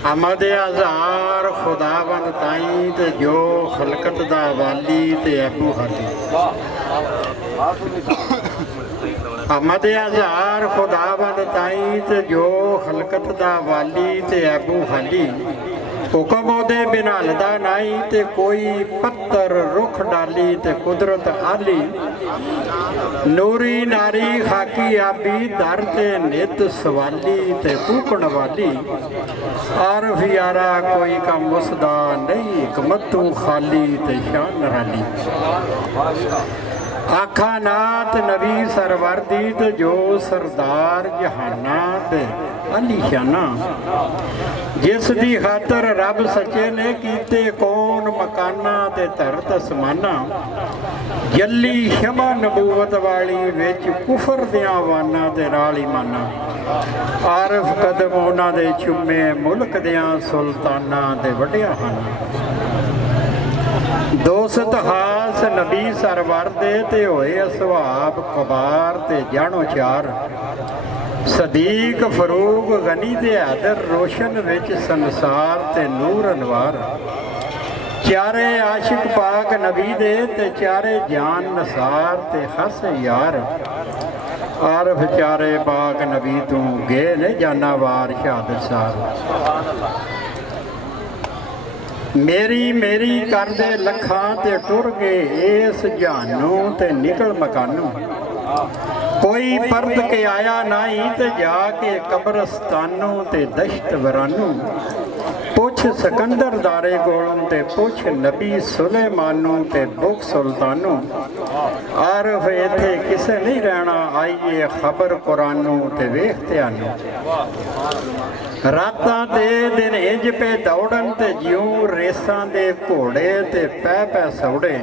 अमद हज़ार खुदाबंद ताई ते जो खलकत दा वाली ते अबू हाली। अमद हज़ार खुदाबंद ताई ते जो खलकत दा वाली ते अबू हाली। हुक्म ओदे बिना हलदा नाई ते कोई पत्थर रुख डाली ते कुदरत आली। नूरी नारी खाकी आबी दर ते नित सवाली ते कूकण वाली। आरफ यारा कोई कम उसदा नहीं हिकमतू खाली ते शान नराली। आखा नात नबी सरवर दी ते जो सरदार जहाना ते अली शाना। जिस दी खातर रब सच्चे ने कीते कौन मकाना ते धरत असमाना। जल्ली शमा नबूवत वाली विच कुफर दियां वाना ते राल ईमाना। आरफ कदम उन्हां दे चुमे मुल्क दियां सुल्ताना ते वड्डिया हाना। दोस्त खास नबी सरवर दे ते होए असवाब कबार ते जानो चार। सदीक फरूक गनी दे हैदर रोशन विच संसार ते नूर अनवार। चारे आशिक पाक नबी दे ते चारे जान नसार ते हस यार। आरफ चारे पाक नबी तू गे ने जाना वार शहादत सार। मेरी मेरी कर दे लखां ते टुर गए इस जहानों ते निकल मकानों। कोई परत के आया नाई ते जाके कब्रस्तानों ते दश्त वरानों। पुछ सिकंदर दारे कोलों ते पुछ नबी सुलेमानों ते बुख सुल्तानों। आरफ इत्थे किसे नहीं रहना आइए खबर कुरानों ते वेख ध्यानों। रातां ते दिन इंज पे दौड़न ते ज्यों रेसां दे घोड़े ते पै पै सौड़े।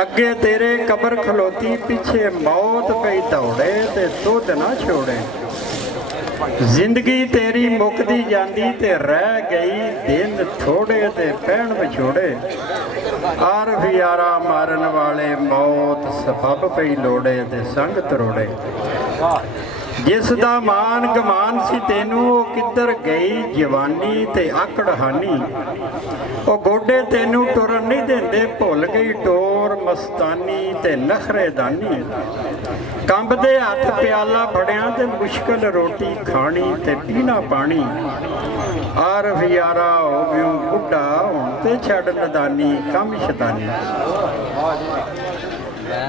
अगे तेरे कबर खलोती पिछे मौत पई दौड़े ते दुध ना छोड़े। जिंदगी तेरी मुकदी जांदी ते रह गई दिन थोड़े ते पैण विछोड़े। आरफ यारा मारन वाले मौत सबब पई लोड़े ते संग तरोड़े। जिस दा मान गमान सी तेनू ओ किधर गई जवानी ते आकड़हानी। ओ गोडे तेनू टुरन नहीं देंदे भुल गई टोर मस्तानी ते नखरेदानी। कंबदे हथ प्याला फड़िया ते मुश्किल रोटी खानी ते पीना पानी। आरफ यारा हो गयूं बुढ़ा हुण ते छड़ नदानी कम शैतानी।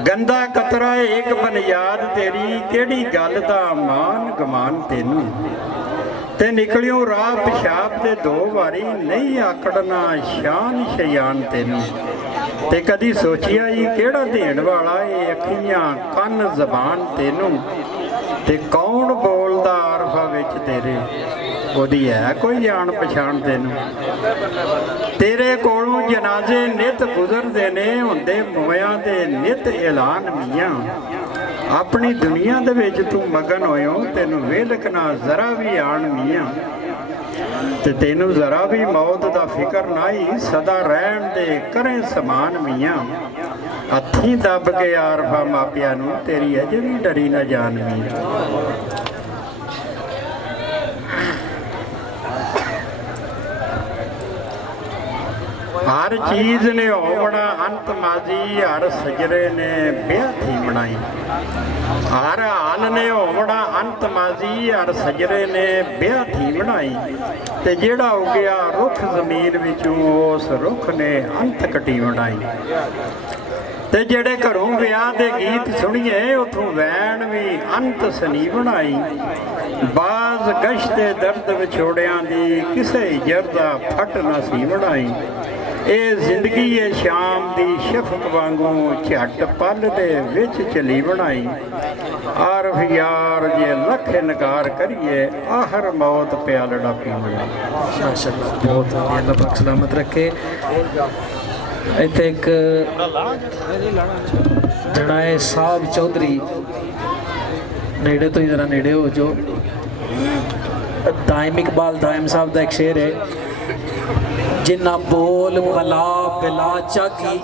गंदा कतरा एक बनियाद तेरी केड़ी गल दा मान गमान तेनू। ते निकलियों राह पिशाब ते दो वारी नहीं आकड़ना शान शयान तेनू। ते कदी सोचिया ही केड़ा देण वाला ये अखियां कन जबान तेनू। ते कौन बोलदा आरफा विच तेरे ओदी है कोई जान पछाण तेनू। तेरे कोलों जनाजे नित गुजरदे ने हुंदे मोयां दे नित ऐलान मियां। अपनी दुनिया दे विच तू मगन होयो तेनू वेलक ना जरा भी आन मियां। ते तेनू जरा भी मौत दा फिकर नाई सदा रहन दे करें समान मियां। हथी दब के आरफा मापिया नू तेरी अजे भी डरी ना जान मियां। हर चीज़ ने होवना अंत माजी हर सजरे ने बेहथी बनाई। हर हाल ने होवना अंत माजी हर सजरे ने बेहथी बनाई। ते जेड़ा हो गया रुख जमीन विचों उस रुख ने अंत कटी बनाई। ते जेड़े घरों विआह दे गीत सुनिए उथों वैन भी अंत सनी बनाई। बाज गश्ते दर्द विछोड़ियां दी किसे जरदा फट ना सी बनाई। ये जिंदगी है शाम दी शफक वांगू झट पल दे विच चली बनाई। आरफ यार जे लख इनकार करिए आहर मौत प्यालड़ा पीवना। माशाअल्लाह बहुत अल्लाह पाक सलामत रखे। इत्थे एक जड़ा है साहब चौधरी नेड़े तो ही जरा नेड़े हो जो दाइम इकबाल दाइम साहब का एक शेर है। जिन्ना बोल भला बिला चाकी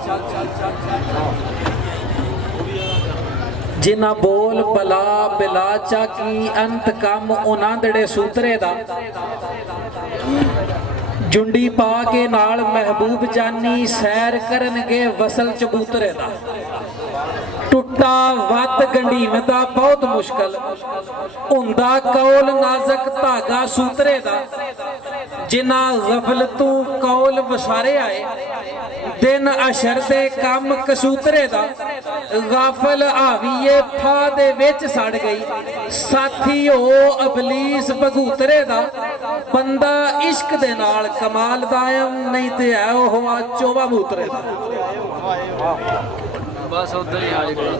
ਜਿਨ੍ਹਾਂ ਬੋਲ ਬਲਾ ਬਿਲਾ ਚਾਕੀ ਅੰਤ ਕੰਮ ਉਹਨਾਂ ਦੜੇ ਸੂਤਰੇ ਦਾ ਜੁੰਡੀ ਪਾ ਕੇ ਨਾਲ ਮਹਿਬੂਬ ਜਾਨੀ ਸੈਰ ਕਰਨਗੇ ਵਸਲ ਚਬੂਤਰੇ ਦਾ ਟੁੱਟਾ ਵੱਤ ਗੰਢੀਵ ਦਾ ਬਹੁਤ ਮੁਸ਼ਕਲ ਹੁੰਦਾ ਕੌਲ ਨਾਜ਼ਕ ਧਾਗਾ ਸੂਤਰੇ ਦਾ ਜਿਨ੍ਹਾਂ ਗਫਲਤੋਂ ਕੌਲ ਵਸਾਰੇ ਆਏ ਦਿਨ ਅਸ਼ਰ ਦੇ ਕੰਮ ਕਸੂਤਰੇ ਦਾ ਗਾਫਲ ਆਵੀਏ ਫਾ ਦੇ ਵਿੱਚ ਸੜ ਗਈ ਸਾਥੀ ਹੋ ਅਬਲੀਸ ਭਗੂਤਰੇ ਦਾ ਬੰਦਾ ਇਸ਼ਕ ਦੇ ਨਾਲ ਕਮਾਲ ਦਾਇਮ ਨਹੀਂ ਤੇ ਹੈ ਉਹ ਚੋਵਾ ਮੂਤਰੇ ਦਾ ਬਸ ਉਧਰ ਹੀ ਆ